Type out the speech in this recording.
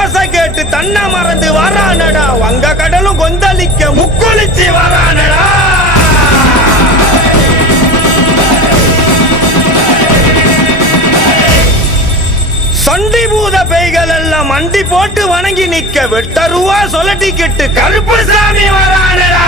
ஓசை கேட்டு தன்னை மறந்து வரானடா வங்க கடலும் கொந்தளிக்க முக்குளிச்சு வரானடா சண்டி பூத பேய்கள் எல்லாம் மண்டி போட்டு வணங்கி நிக்க வெட்டருவா சொலட்டிக்கிட்டு கருப்பு சாமி வரானடா